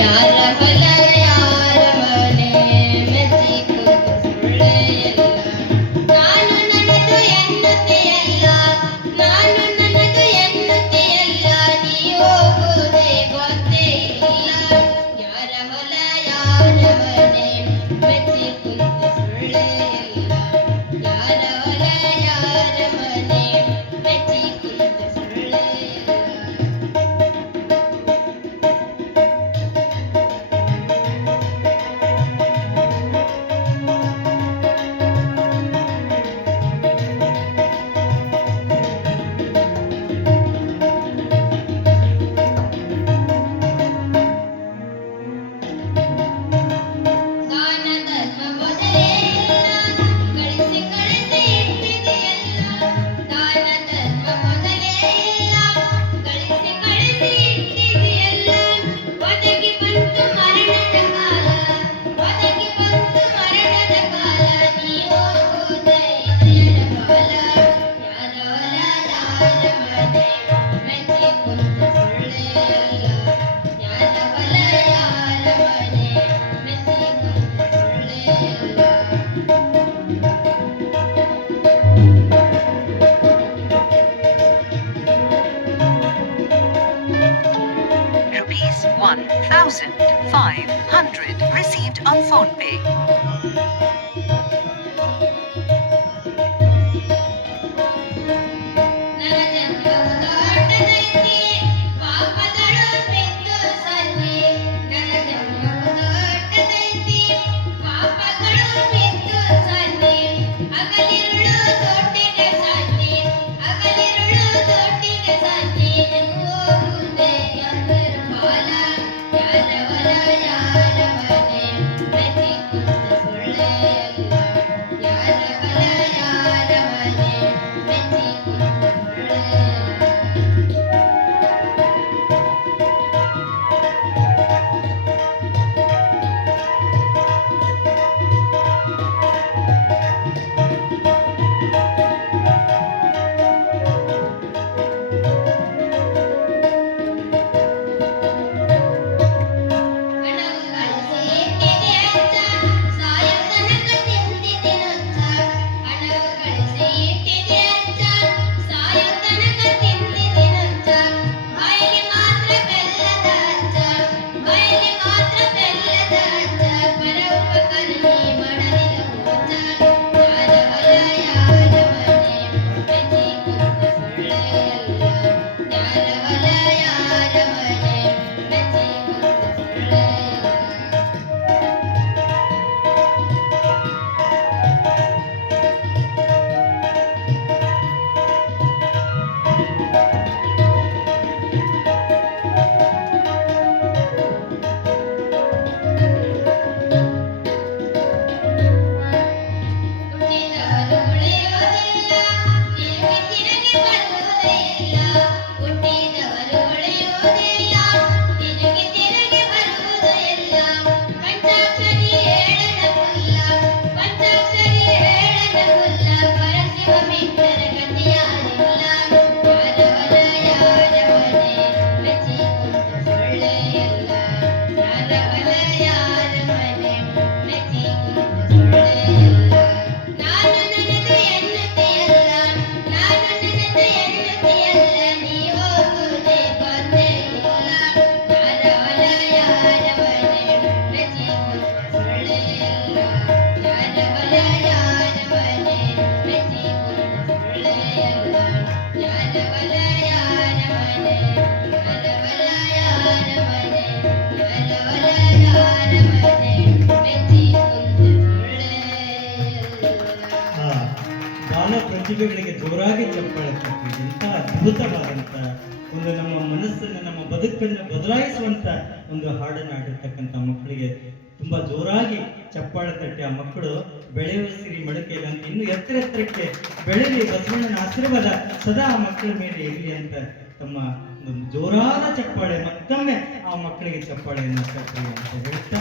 ಯಾರ ಹೊಲ ಯಾರ ಮನೆ ಮೆಚ್ಚಿ ಕುಂತ ಸುಳ್ಳೆ ಎಲ್ಲ. ನಾನು ನನ್ನದು ಎನ್ನುತ್ತೆಯಲ್ಲ, ನಾನು ನನ್ನದು ಎನ್ನುತ್ತೆಯಲ್ಲ, ನೀ ಹೋಗುವುದೇ ಗೊತ್ತೇ ಇಲ್ಲ. ಯಾರ ಹೊಲ ಯಾರ ಮನೆ ಮೆಚ್ಚಿ ಕುಂತ ಸುಳ್ಳೆ ಎಲ್ಲ. ಯಾರ ಹೊಲ ಯಾರ ಮನೆ ಮೆಚ್ಚಿ ಕುಂತ ಸುಳ್ಳೆ ಎಲ್ಲ. ದಾನ ಧರ್ಮ ಮೊದಲೇ ಇಲ್ಲ, ಗಳಿಸಿ ಕಳಿಸಿ ಇಟ್ಟಿದೆಯಲ್ಲ. ದಾನ ಧರ್ಮ ಮೊದಲೇ ಇಲ್ಲ, ಗಳಿಸಿ ಕಳಿಸಿ ಇಟ್ಟಿದೆಯಲ್ಲ. ಒದಗಿ ಬಂತು ಮರಣದ ಕಾಲ, ಒದಗಿ ಬಂತು ಮರಣದ ಕಾಲ, ನೀ ಹೋಗುವುದೇ ಇದೆಯರ ಕಾಲ. ಯಾರ ಹೊಲ ಯಾರ ಮನೆ ಮೆಚ್ಚಿ ಕುಂತ ಸುಳ್ಳೆ ಎಲ್ಲ. ಯಾರ ಹೊಲ ಯಾರ ಮನೆ ಮೆಚ್ಚಿ ಕುಂತ ಸುಳ್ಳೆ ಎಲ್ಲ. Rupees 1,500 received on PhonePe. ನನ್ನ ಜನ್ಮವು ದೊಡ್ಡದೈತಿ, ಪಾಪಗಳು ಬಿದ್ದು ಸನ್ನಿ. ನನ್ನ ಜನ್ಮವು ದೊಡ್ಡದೈತಿ, ಪಾಪಗಳು ಬಿದ್ದು ಸನ್ನಿ. ಹಗಲಿರುಳು ದೊಡ್ಡಿಗೆ ಸನ್ನಿ, ಹಗಲಿರುಳು ದೊಡ್ಡಿಗೆ ಸನ್ನಿ. ನೀವು ಹೋಗುವುದೇ ಎಲ್ಲರ ಕಾಲ. ಯಾರ ಹೊಲ ಯಾರ ಮನೆ ಮೆಚ್ಚಿ ಕುಂತ ಸುಳ್ಳೆ ಎಲ್ಲ. ಯಾರ ಹೊಲ ಯಾರ ಮನೆ ಮೆಚ್ಚಿ ಕುಂತ ಸುಳ್ಳೆ ಎಲ್ಲ. ಹಣವು ಗಳಿಸಿ ಇಟ್ಟಿದೆ ಅಚ್ಚ, ಸಾಯೋ ತನಕ ತಿಂದಿದೆ ನುಚ್ಚ. ಹಣವು ಗಳಿಸಿ ಇಟ್ಟಿದೆ ಅಚ್ಚ, ಸಾಯೋ ತನಕ ತಿಂದಿದೆ ನುಚ್ಚ. ಬಾಯಿಗೆ ಮಾತ್ರ ಬೆಲ್ಲದ ಅಚ್ಚ, ಬಾಯಿಗೆ ಮಾತ್ರ ಬೆಲ್ಲದ ಅಚ್ಚ. ಪರ ಉಪಕರಣಿ ಮಾಡಲಿಲ್ಲ ಮೋಚ. ಯಾರ ಹೊಲ ಯಾರ ಮನೆ ಮೆಚ್ಚಿ ಕುಂತ ಸುಳ್ಳೆ ಎಲ್ಲ. ಯಾರ ಹೊಲ ಯಾರ ಮನೆ ಮೆಚ್ಚಿ ಕುಂತ ಸುಳ್ಳೆ ಎಲ್ಲ. ಹುಟ್ಟಿದವರು ಉಳಿಯುವುದಿಲ್ಲ, ತಿರುಗಿ ತಿರುಗಿ ಬರುವುದೇ ಇಲ್ಲ. ಹುಟ್ಟಿದವರು ಉಳಿಯುವುದಿಲ್ಲ, ತಿರುಗಿ ತಿರುಗಿ ಬರುವುದೇ ಇಲ್ಲ. ಪಂಚಾಕ್ಷರಿ ಹೇಳನ ಕುಲ್ಲ, ಪಂಚಾಕ್ಷರಿ ಹೇಳನ ಕುಲ್ಲ. ಪರಶಿವ ಬಿಟ್ಟರೆ ಗತಿ ಯಾರಿಲ್ಲ. ಯಾರ ಹೊಲ ಯಾರ ಮನೆ ಮೆಚ್ಚಿ ಕುಂತ ಸುಳ್ಳೆ ಎಲ್ಲ. ಯಾರ ಹೊಲ ಯಾರ ಮನೆ ಮೆಚ್ಚಿ ಕುಂತ ಸುಳ್ಳೆ ಎಲ್ಲ. ನಾನು ನನ್ನದು ಎನ್ನುತ್ತೆಯಲ್ಲ, ನಾನು ನನ್ನದು ಎನ್ನುತ್ತೆಯಲ್ಲ, ನೀ ಹೋಗುವುದೇ ಗೊತ್ತೇ ಇಲ್ಲ. ಯಾರ ಹೊಲ ಯಾರ ಮನೆ ಮೆಚ್ಚಿ ಕುಂತ ಸುಳ್ಳೆ ಎಲ್ಲ. ಯಾರ ಹೊಲ ಯಾರ ಮನೆ ಮೆಚ್ಚಿ ಕುಂತ ಸುಳ್ಳೆ ಎಲ್ಲ. ಯಾರ ಹೊಲ ಯಾರ ಮನೆ, ಯಾರ ಹೊಲ ಯಾರ ಮನೆ, ಯಾರ ಹೊಲ ಯಾರ ಮನೆ ಮೆಚ್ಚಿ ಕುಂತ ಸುಳ್ಳೆ ಎಲ್ಲ. ಬಾಲ ಪ್ರತಿಭೆಗಳಿಗೆ ಜೋರಾಗಿ ಚಪ್ಪಾಳೆ ತಟ್ಟಿ ಎಂಥ ಅದ್ಭುತವಾದಂಥ ಒಂದು ನಮ್ಮ ಮನಸ್ಸನ್ನು ನಮ್ಮ ಬದುಕನ್ನು ಬದಲಾಯಿಸುವಂಥ ಒಂದು ಹಾಡನ್ನು ಹಾಡಿರ್ತಕ್ಕಂಥ ಮಕ್ಕಳಿಗೆ ತುಂಬ ಜೋರಾಗಿ ಚಪ್ಪಾಳೆ ತಟ್ಟಿ ಆ ಮಕ್ಕಳು ಬೆಳೆಯುವ ಸಿರಿ ಮಡಿಕೆಯಲ್ಲಿ ಅಂತ ಇನ್ನೂ ಎತ್ತರಕ್ಕೆ ಬೆಳೆಯಲಿ, ಬಸವಣ್ಣನ ಆಶೀರ್ವಾದ ಸದಾ ಆ ಮಕ್ಕಳ ಮೇಲೆ ಇರಲಿ ಅಂತ ತಮ್ಮ ಒಂದು ಜೋರಾದ ಚಪ್ಪಾಳೆ ಮತ್ತೊಮ್ಮೆ ಆ ಮಕ್ಕಳಿಗೆ ಚಪ್ಪಾಳೆಯನ್ನು ತಟ್ಟಿ ಅಂತ ಹೇಳ್ತಾ